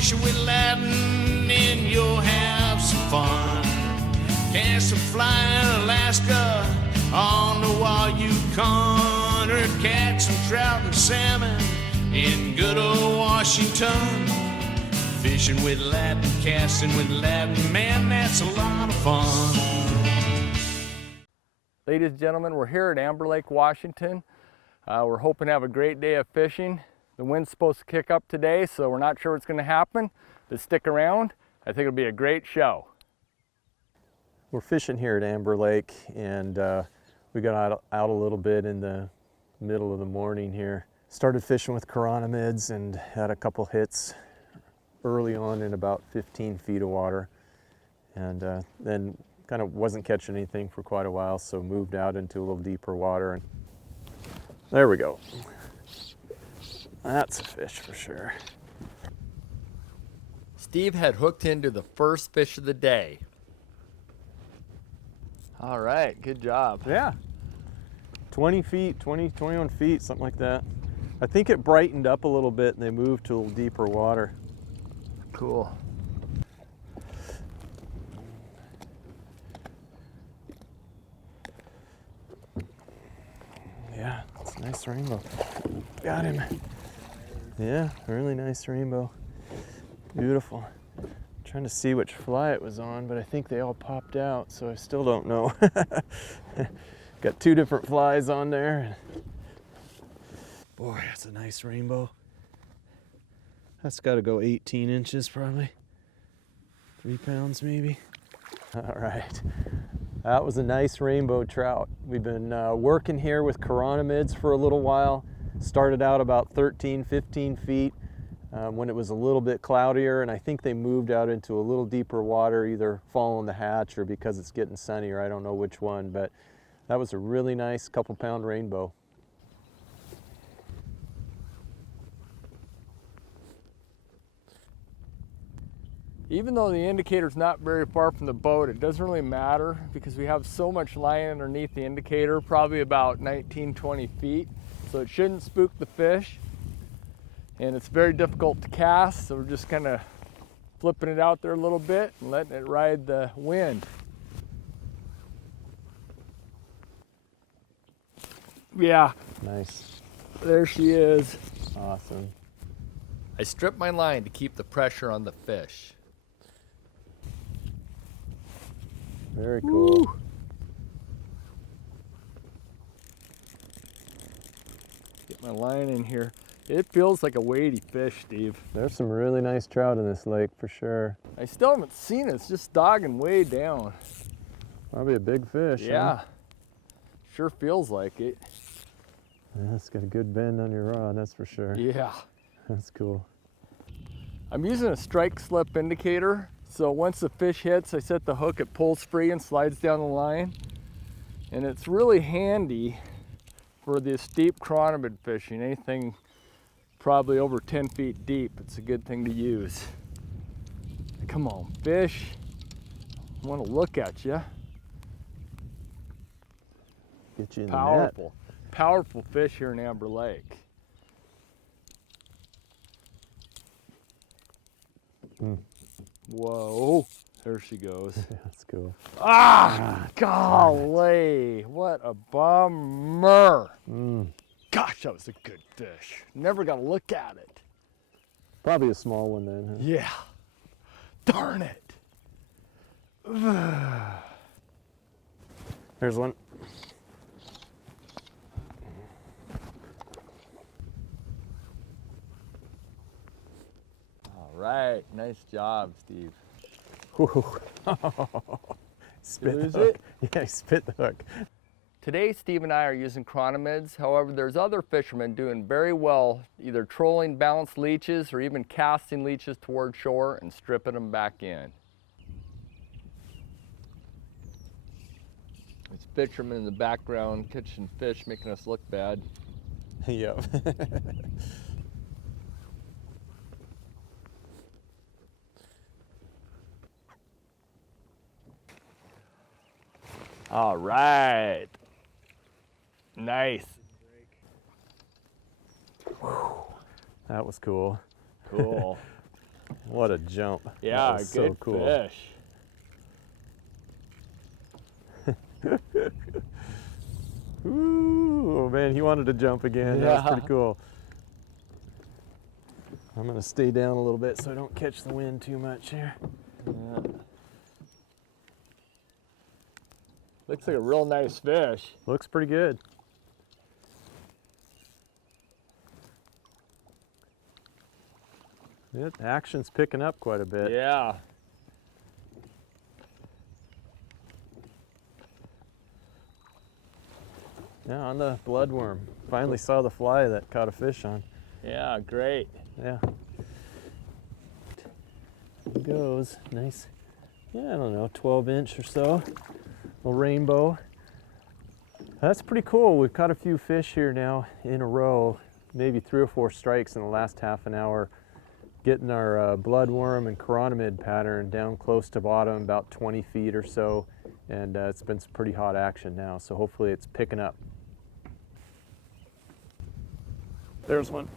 fishing with Ladin and you'll have some fun. Cast a fly in Alaska on the Yukon, or catch some trout and salmon in good old Washington. Fishing with Ladin, casting with Ladin, man, that's a lot of fun. Ladies and gentlemen, we're here at Amber Lake, Washington. We're hoping to have a great day of fishing. The wind's supposed to kick up today, so we're not sure what's going to happen, but stick around. I think it'll be a great show. We're fishing here at Amber Lake, and we got out a little bit in the middle of the morning here. Started fishing with Chironomids and had a couple hits early on in about 15 feet of water, and then kind of wasn't catching anything for quite a while, so moved out into a little deeper water, and there we go. That's a fish for sure. Steve had hooked into the first fish of the day. All right, good job. Yeah, 20 feet, 21 feet, something like that. I think it brightened up a little bit and they moved to a little deeper water. Cool. Yeah, it's a nice rainbow. Got him. Yeah, really nice rainbow. Beautiful. Trying to see which fly it was on, but I think they all popped out, so I still don't know. Got two different flies on there. Boy, that's a nice rainbow. That's got to go 18 inches probably. 3 pounds maybe. All right. That was a nice rainbow trout. We've been working here with Chironomids for a little while. Started out about 13, 15 feet when it was a little bit cloudier, and I think they moved out into a little deeper water, either following the hatch or because it's getting sunnier. I don't know which one, but that was a really nice couple pound rainbow. Even though the indicator's not very far from the boat, it doesn't really matter because we have so much line underneath the indicator, probably about 19, 20 feet. So it shouldn't spook the fish. And it's very difficult to cast, so we're just kind of flipping it out there a little bit and letting it ride the wind. Yeah. Nice. There she is. Awesome. I stripped my line to keep the pressure on the fish. Very cool. Woo. Get my line in here. It feels like a weighty fish, Steve. There's some really nice trout in this lake for sure. I still haven't seen it. It's just dogging way down. Probably a big fish. Yeah. Huh? Sure feels like it. Yeah, it's got a good bend on your rod, that's for sure. Yeah. That's cool. I'm using a strike slip indicator. So once the fish hits, I set the hook, it pulls free and slides down the line. And it's really handy for this deep chironomid fishing. Anything probably over 10 feet deep, it's a good thing to use. Come on, fish. I want to look at you. Get you in Powerful. Powerful fish here in Amber Lake. Mm. Whoa, there she goes. the net. That's cool. Ah, golly, what a bummer. Mm. Gosh, that was a good fish. Never got to look at it. Probably a small one then, huh? Yeah, darn it. There's one. All right, nice job, Steve. Spit Lose the hook. it? Yeah, he spit the hook. Today, Steve and I are using Chironomids. However, there's other fishermen doing very well, either trolling balanced leeches or even casting leeches toward shore and stripping them back in. There's fishermen in the background catching fish, making us look bad. Yep. All right. Nice. That was cool. Cool. What a jump. Yeah, That was good so cool. fish. Ooh, man, he wanted to jump again. That was Yeah. pretty cool. I'm gonna stay down a little bit so I don't catch the wind too much here. Yeah. Looks like a real nice fish. Looks pretty good. Yeah, action's picking up quite a bit. Yeah. Yeah, on the bloodworm. Finally saw the fly that caught a fish on. Yeah, great. Yeah. It goes. Nice. Yeah, I don't know, 12-inch or so. Little rainbow. That's pretty cool. We've caught a few fish here now in a row. Maybe 3 or 4 strikes in the last half an hour. Getting our bloodworm and chironomid pattern down close to bottom, about 20 feet or so. And it's been some pretty hot action now, so hopefully it's picking up. There's one.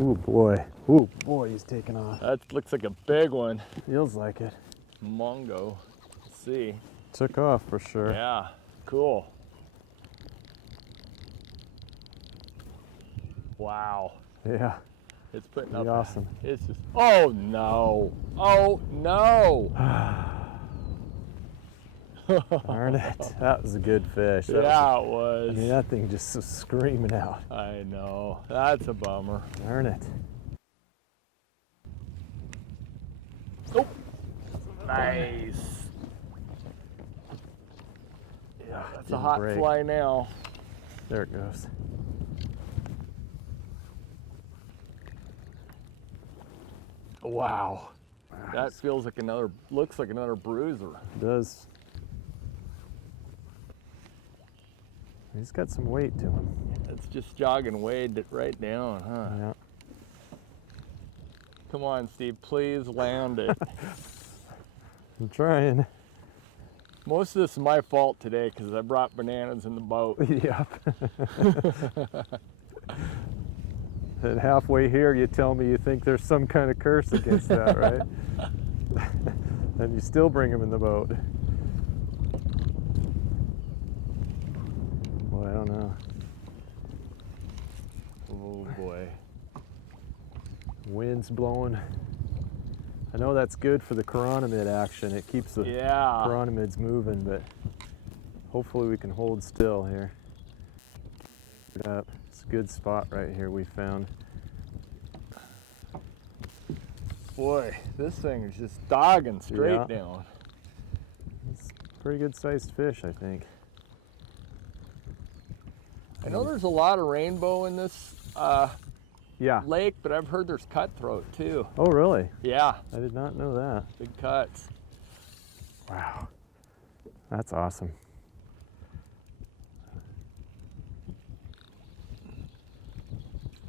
Ooh boy. Ooh boy, he's taking off. That looks like a big one. Feels like it. Mongo. Let's see. Took off for sure. Yeah, cool. Wow. Yeah. It's putting Pretty up. awesome. It's just, oh no. Oh no. Darn it. That was a good fish. That Yeah, it was, was. I mean, that thing just was screaming out. I know. That's a bummer. Darn it. Oh, nice. Yeah, It's a hot fly now. There it goes. Wow. That feels like another, looks like another bruiser. It does. He's got some weight to him. It's just jogging weighed it right down, huh? Yeah. Come on, Steve, please land it. I'm trying. Most of this is my fault today because I brought bananas in the boat. Yep. And halfway here, you tell me you think there's some kind of curse against that, right? And you still bring them in the boat. Boy, I don't know. Oh boy. Wind's blowing. I know that's good for the chironomid action. It keeps the chironomids moving, but hopefully we can hold still here. It's a good spot right here we found. Boy, this thing is just dogging straight down. It's a pretty good sized fish, I think. I know there's a lot of rainbow in this lake, but I've heard there's cutthroat too. Oh, really? Yeah. I did not know that. Big cuts. Wow. That's awesome.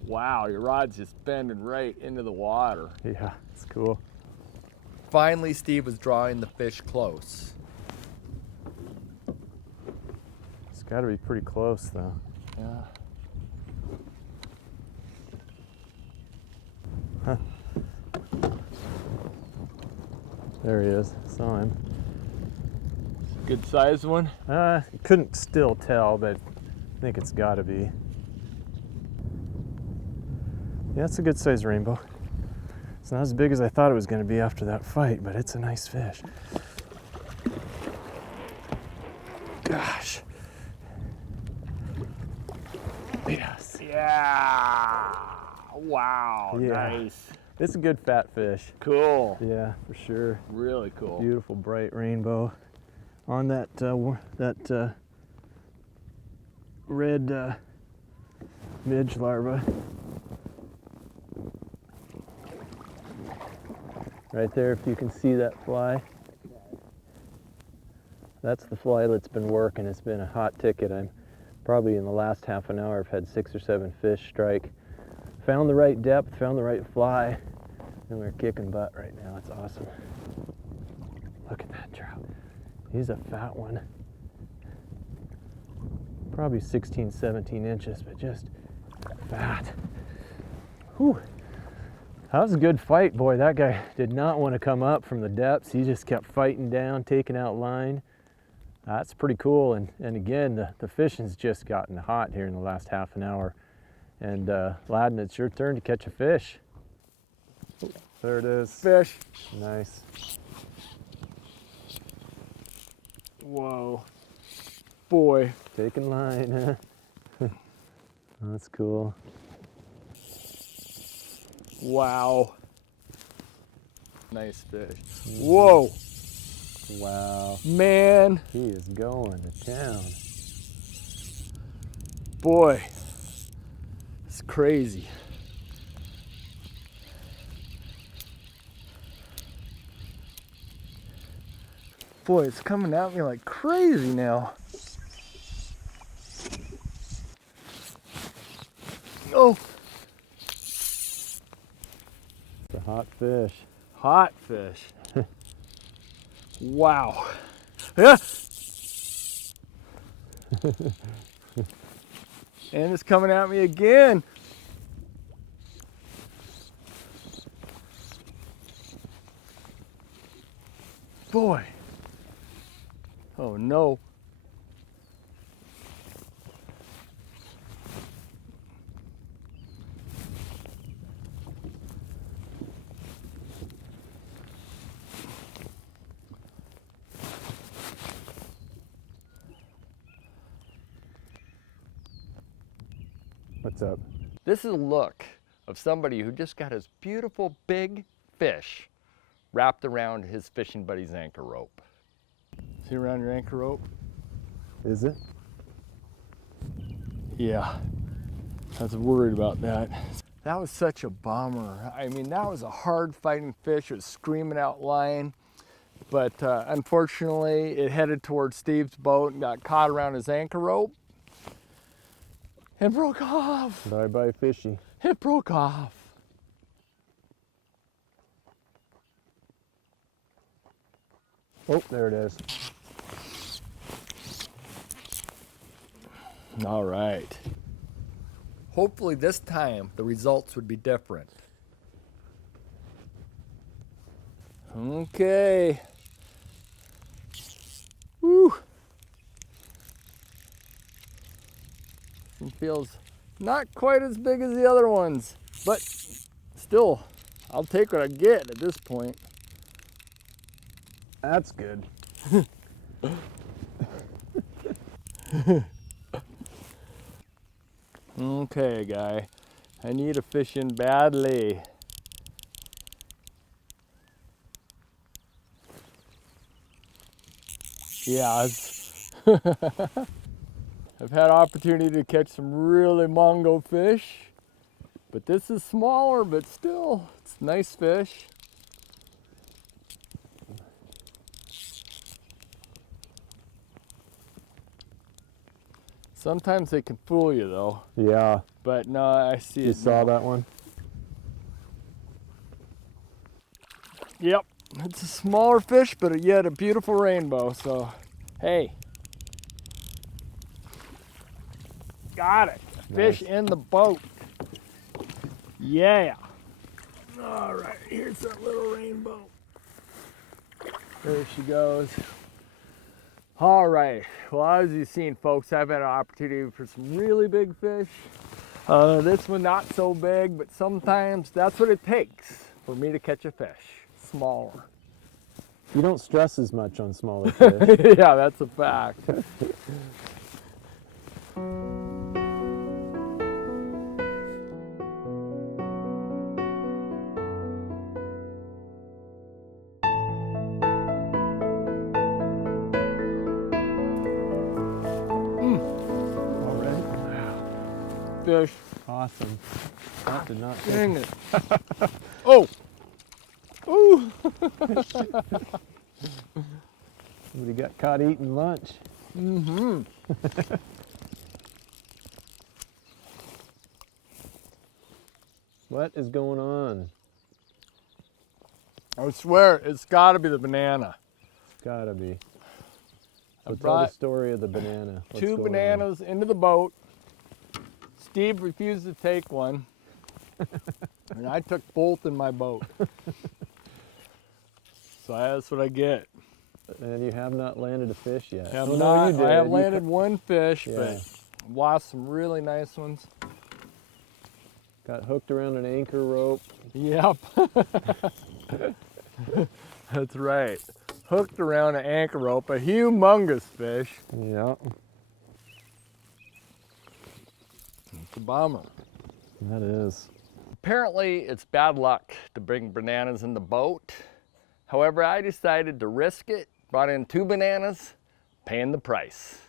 Wow, your rod's just bending right into the water. Yeah, it's cool. Finally, Steve was drawing the fish close. It's got to be pretty close, though. Yeah. Huh. There he is. Saw him. Good sized one? Couldn't still tell, but I think it's got to be. Yeah, it's a good sized rainbow. It's not as big as I thought it was going to be after that fight, but it's a nice fish. Gosh. Yes. Yeah. Wow. Yeah. Nice. It's a good fat fish. Cool. Yeah, for sure. Really cool. Beautiful bright rainbow on that red midge larva. Right there, if you can see that fly. That's the fly that's been working. It's been a hot ticket. I'm probably in the last half an hour, I've had 6 or 7 fish strike. Found the right depth, found the right fly, and we're kicking butt right now. It's awesome. Look at that trout. He's a fat one. Probably 16, 17 inches, but just fat. Whew. That was a good fight, boy. That guy did not want to come up from the depths. He just kept fighting down, taking out line. That's pretty cool. And again, the fishing's just gotten hot here in the last half an hour. And Ladin, it's your turn to catch a fish. There it is. Fish. Nice. Whoa. Boy. Taking line, huh? That's cool. Wow. Nice fish. Whoa. Wow. Man. He is going to town. Boy. It's crazy. Boy, it's coming at me like crazy now. Oh. It's a hot fish. Hot fish. Wow. Yeah. And it's coming at me again. Boy. Oh no. What's up? This is a look of somebody who just got his beautiful big fish wrapped around his fishing buddy's anchor rope. See around your anchor rope? Is it? Yeah. I was worried about that. That was such a bummer. I mean, that was a hard fighting fish. It was screaming out line. But unfortunately, it headed towards Steve's boat and got caught around his anchor rope and broke off. Bye-bye fishy. It broke off. Oh, there it is. All right. Hopefully this time the results would be different. Okay. Woo. It feels not quite as big as the other ones, but still, I'll take what I get at this point. That's good. Okay, guy. I need a fish in badly. Yeah, I've had opportunity to catch some really mongo fish, but this is smaller, but still, it's a nice fish. Sometimes they can fool you though, Yeah. but no, I see You it. saw now. that one? Yep, it's a smaller fish, but yet a beautiful rainbow, so hey. Got it, fish Nice. in the boat. Yeah. All right, here's that little rainbow. There she goes. All right, well, as you've seen, folks, I've had an opportunity for some really big fish. This one not so big, but sometimes that's what it takes for me to catch a fish, smaller. You don't stress as much on smaller fish. Yeah, that's a fact. All right. Fish. Awesome. That did not take Dang it. Oh. Ooh. Somebody got caught eating lunch. Mm-hmm. What is going on? I swear, it's got to be the banana. Gotta be. I So tell the brought story of the banana. What's two going on? bananas into the boat. Steve refused to take one, and I took both in my boat. So that's what I get. And you have not landed a fish yet. I have, Oh, no, not, you did. I have You landed one fish, Yeah. but lost some really nice ones. got hooked around an anchor rope. Yep. That's right. Hooked around an anchor rope, a humongous fish. Yeah, It's a bomber. that is. Apparently, it's bad luck to bring bananas in the boat. However, I decided to risk it, brought in 2 bananas, paying the price.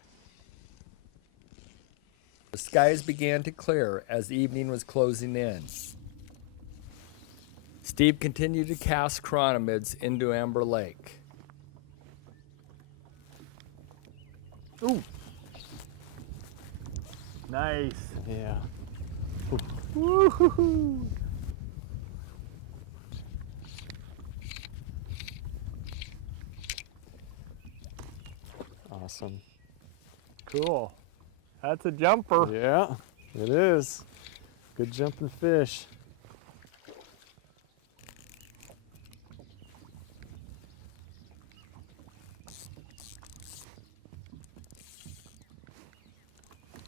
The skies began to clear as evening was closing in. Steve continued to cast chironomids into Amber Lake. Ooh. Nice. Yeah. Woo-hoo-hoo. Awesome. Cool. That's a jumper. Yeah, it is. Good jumping fish.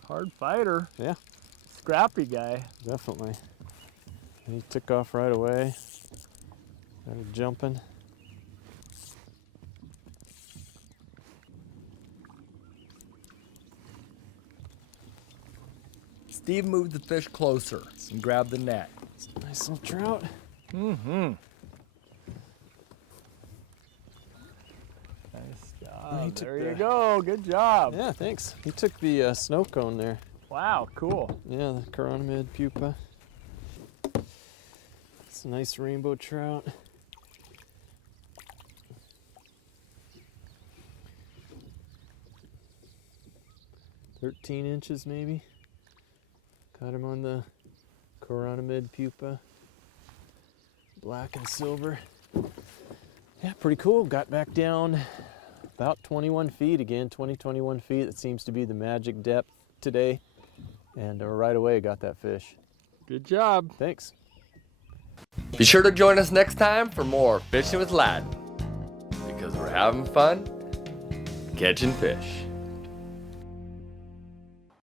Hard fighter. Yeah, Scrappy guy. definitely. And he took off right away. Started jumping. Steve moved the fish closer and grabbed the net. It's a nice little trout. Mm-hmm. Nice job. He took There you the- go. Good job. Yeah, thanks. He took the snow cone there. Wow, cool. Yeah, the Chironomid pupa. It's a nice rainbow trout. "13" maybe. Caught him on the Chironomid pupa. Black and silver. Yeah, pretty cool. Got back down about 21 feet again, 21 feet. That seems to be the magic depth today. And right away got that fish. Good job. Thanks. Be sure to join us next time for more Fishing with Ladin, because we're having fun catching fish.